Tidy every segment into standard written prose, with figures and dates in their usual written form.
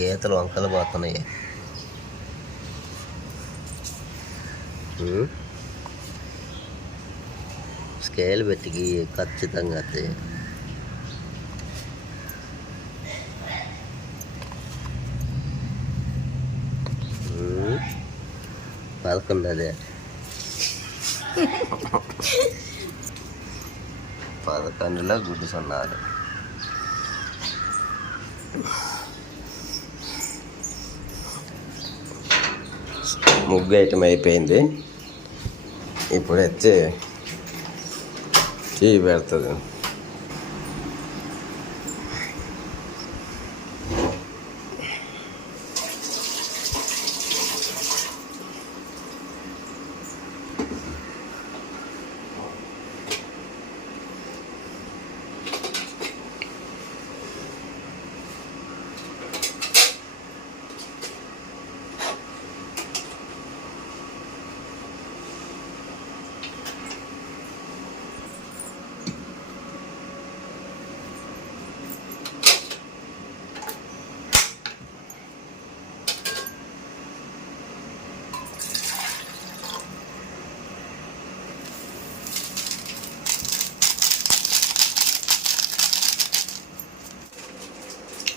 గీతలు వంకలు పోతున్నాయి. స్కేల్ పెట్టి ఖచ్చితంగా అది పదకొండు. అదే 11లో గుడ్డు సున్నాలు. ముగ్గు ఐటమ్ అయిపోయింది. ఇప్పుడు వచ్చి టీ పెడుతుంది.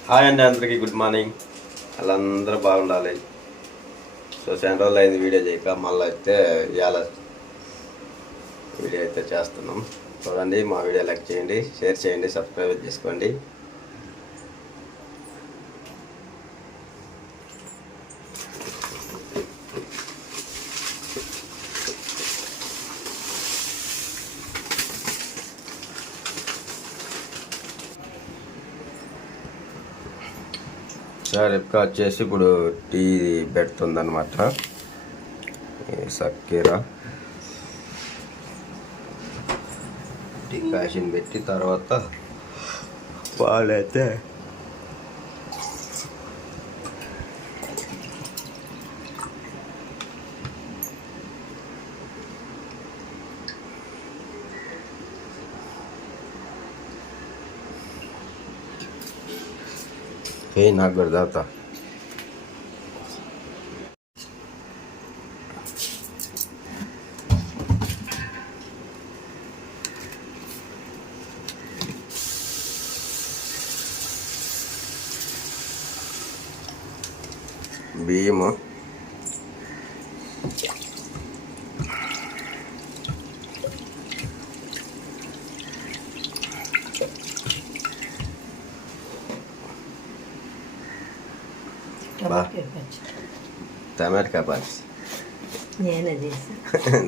హాయ్ అండి, అందరికీ గుడ్ మార్నింగ్. వాళ్ళందరూ బాగుండాలి. సో చాలా రోజులు అయింది వీడియో చేయక, మళ్ళీ అయితే ఇవాళ వీడియో అయితే చేస్తున్నాం. చూడండి, మా వీడియో లైక్ చేయండి, షేర్ చేయండి, సబ్స్క్రైబ్ చేసుకోండి. సార్ ఎప్పుడు వచ్చేసి ఇప్పుడు టీ పెడుతుందన్నమాట. చక్కెర టీ కాసిన పెట్టి తర్వాత పాలైతే నాకు కూడా తాత బియ్యము టమాటా పచ్చి నేనే చేసి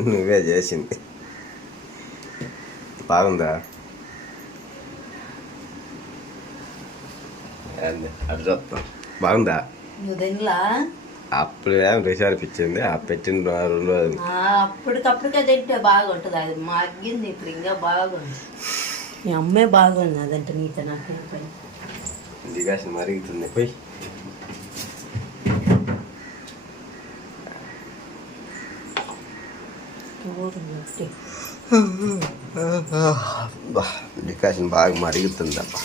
నువ్వే చేసింది. బాగుందా? అటు చెప్తాం. బాగుందా? అప్పుడు ఏం రుచి అనిపించింది. ఆ పెట్టిన 2 రోజులు అప్పటికప్పుడుకే తింటే బాగుంటుంది. అది మగ్గింది, ఇప్పుడు ఇంకా బాగుంది. మీ అమ్మే బాగుంది. అదంటే నీతో నాకు దిగాసి మరుగుతుంది. పోయి డికాషన్ బాగా మరుగుతుందబ్బా.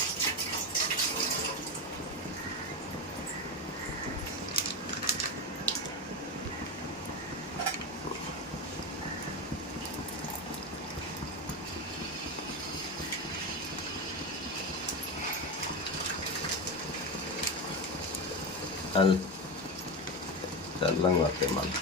చల్లంగా వస్తాయి మళ్ళీ.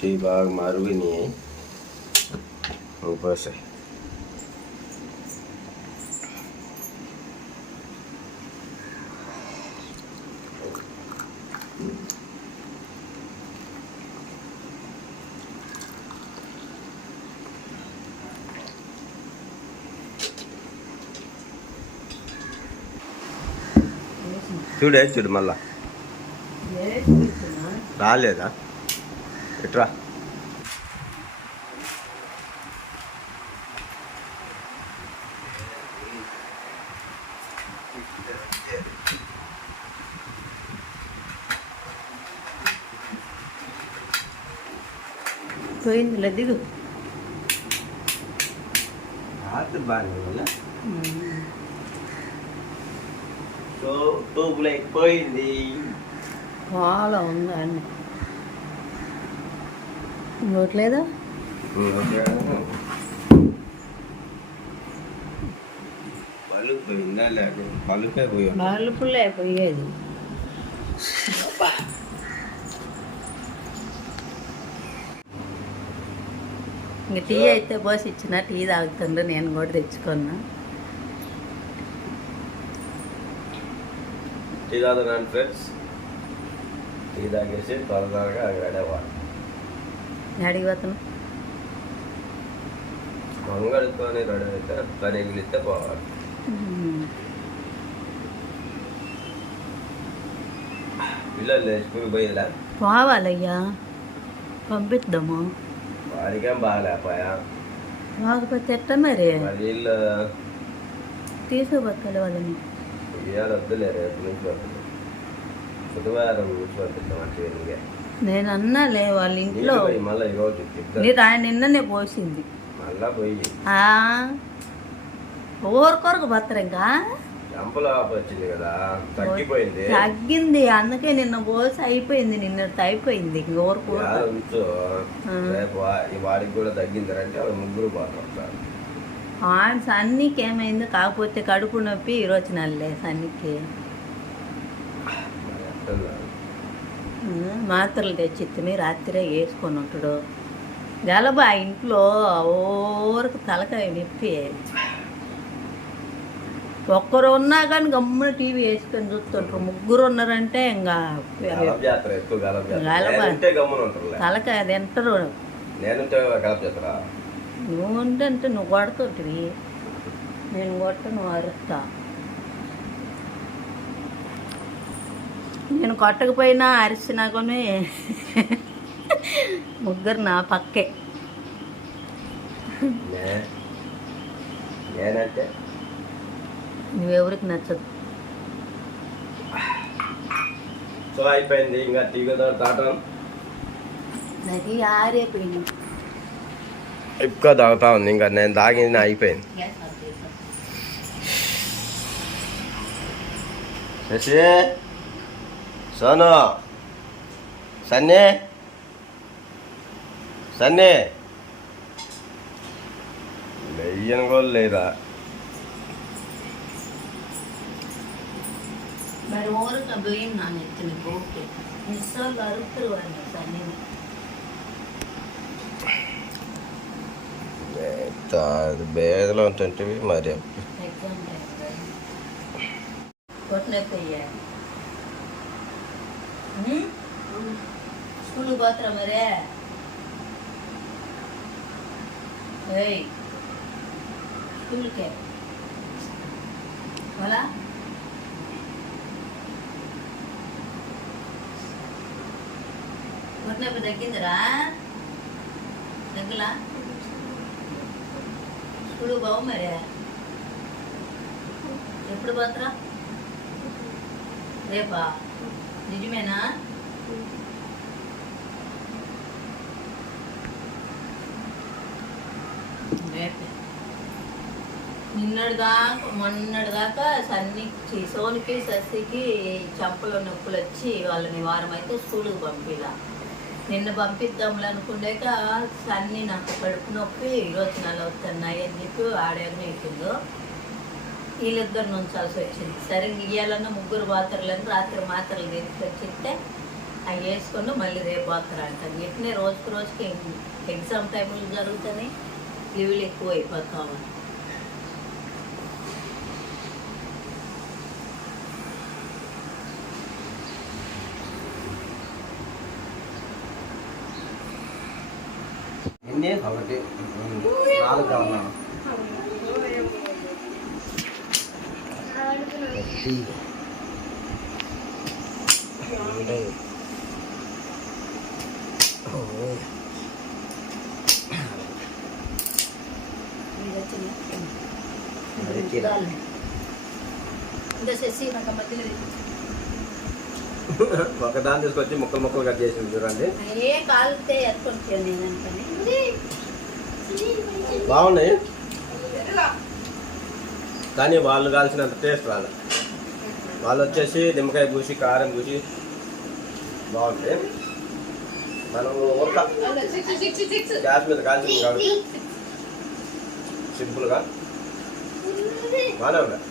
టీ బాగా మరుగుని పోసాయి. చూడు మళ్ళా రాలేదా? ఇట్రా. పోయిందిలే దిగు. రాత్రి బాగా సో టూబులు అయిపోయింది. చాలా ఉంది అన్ని ఇంకోట్లేదా? బల్బు పోయిందా? లేక బల్బే పోయి బల్బులే పోయేది. ఇంక టీ అయితే పోసి ఇచ్చిన, టీ తాగుతుండ్రు, నేను కూడా తెచ్చుకున్నా. టీ తాగుతున్నాను ఫ్రెండ్స్. టీ తాగేసి త్వరగా రెడీ అవ్వాలి. అడిగి పోతాను మంగడుకొని రెడీ అయితే పని ఎగిలిస్తే పోవాలి. పిల్లలు స్కూల్కి పోయేలా పోవాలయ్యా, పంపిద్దాము. వాడికేం బాగాలేపాయా? కాకపోతే ఎట్ట మరి వీళ్ళు తీసుకుపోతాడు వాళ్ళని. ఇవాళ వద్దులే, రేపు నుంచి వద్దులే, బుధవారం నుంచి వద్దుతాం. అంటే నేను అన్నాలే వాళ్ళ ఇంట్లో మళ్ళీ ఈరోజు నిన్ననే పోసింది. మళ్ళా పోయి ఊరికొరకు పోతారు. ఇంకా చంపలు వచ్చింది కదా, తగ్గిపోయింది. తగ్గింది, అందుకే నిన్న పోసి అయిపోయింది. నిన్నటి అయిపోయింది. ఇంక ఊరుకో ఉంచు, రేపు వాడికి కూడా తగ్గింది అంటే వాళ్ళు ముగ్గురు పోతారు. సన్నీకి ఏమైంది? కాకపోతే కడుపు నొప్పి ఈరోజు నల్లే సన్నీకి. మాత్రలు తెచ్చిత్తుని రాత్రే వేసుకొని ఉంటాడు. గలబా ఇంట్లో ఊరికి తలకాయ నొప్పి. ఒక్కరు ఉన్నా కానీ గమ్మున టీవీ వేసుకొని చూస్తుంటారు. ముగ్గురు ఉన్నారంటే ఇంకా తలకాయ తింటారు. నువ్వు ఉంటే నువ్వు కొడుతుంటివి, నేను కొట్ట, నువ్వు అరుస్తా. నేను కొట్టకపోయినా అరిసినా కానీ ముగ్గురు నా పక్కే. నువ్వెవరికి నచ్చదు. సో అయిపోయింది, ఇంకా టీ తాగటం అది ఆరైపోయింది. ఎక్కువ తాగుతా ఉంది. ఇంకా నేను తాగింది అయిపోయింది. శశి, సోను, సన్నీ, సన్నీ వెయ్యను కూడా లేదా? మరి ఊరికి బియ్యం నాన్న ఎత్తుని పోతే మిస్సాలు అరుపులు వాళ్ళు సన్నీ. బేదలో ఉంటుంటివి మరి. ఎగ్జామ్ కొట్టినప్పయ్యా స్కూల్కి పోతారా మరే? ఏయ్ స్కూల్కే అలా కొట్టినప్పుడు తగ్గిందిరా? తగ్గలా? స్కూల్కి బావు మరే? ఎప్పుడు పోతారా? రేపా? నిజమేనా? రేపే. మొన్నటిదాకా సన్నీకి, సోనికి, శశికి చెంపలో నొప్పులు వచ్చి వాళ్ళని వారం అయితే స్కూల్కి పంపిలా. నిన్న పంపిద్దాంలే అనుకుండాక సన్నీ నాకు కడుపు నొప్పి ఈరోజు నెల వస్తున్నాయి అని చెప్పి ఆడేమైతుందో వీళ్ళిద్దరు నుంచాల్సి వచ్చింది. సరే ఇయ్యాలన్నా ముగ్గురు పాత్రలని రాత్రి మాత్రలు తీసుకొచ్చిస్తే అవి వేసుకొని మళ్ళీ రేపు పోతారంట. ఎట్నే రోజుకి రోజుకి ఎగ్జామ్ టైంలు జరుగుతున్నాయి, లీవులు ఎక్కువ అయిపోతాము. ఒకటి 4 కావాలా? ఇలా ఇంకా శశి నాకు మధ్యలో ఒక దాన్ని తీసుకొచ్చి ముక్కలు ముక్కలు కట్ చేసింది చూడండి. ఏ కాలితే ఎత్తుకొచ్చాను నేను అనుకుని. బాగున్నాయి కానీ వాళ్ళు కాల్చినంత టేస్ట్ రాదు. వాళ్ళు వచ్చేసి నిమ్మకాయ పూసి కారం పూసి బాగుంది. మనం ఒక్క గ్యాస్ మీద కాల్చింది కాబట్టి సింపుల్గా బాగానే ఉన్నాయి.